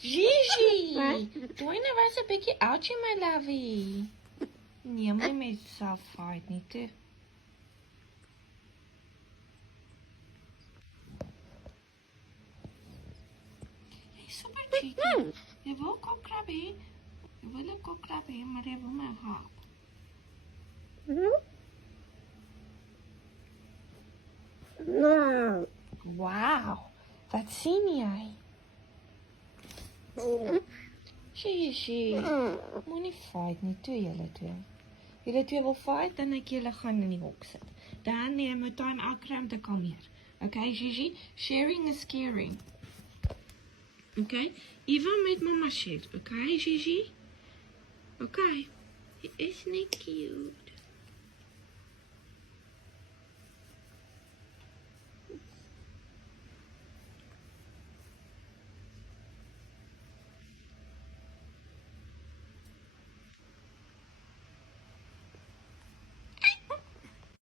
Gigi! Joyna was 'n bietjie ouchie, my lovey. Nee, my mens self fight nie toe. Jy is super cheeky. Jy wil kokkrab hê. Jy wil 'n kokkrab hê, maar jy wil my help. Wow, wat sien jy? Gigi, moenie fight nie, toe julle twee. Julle twee wil fight, dan ek julle gaan in die hok sit. Dan jy moet time out kry om te kalmeer. Okay, Gigi? Sharing is caring. Okay? Eva met mama share, okay, Gigi? Okay. Jy is net cute.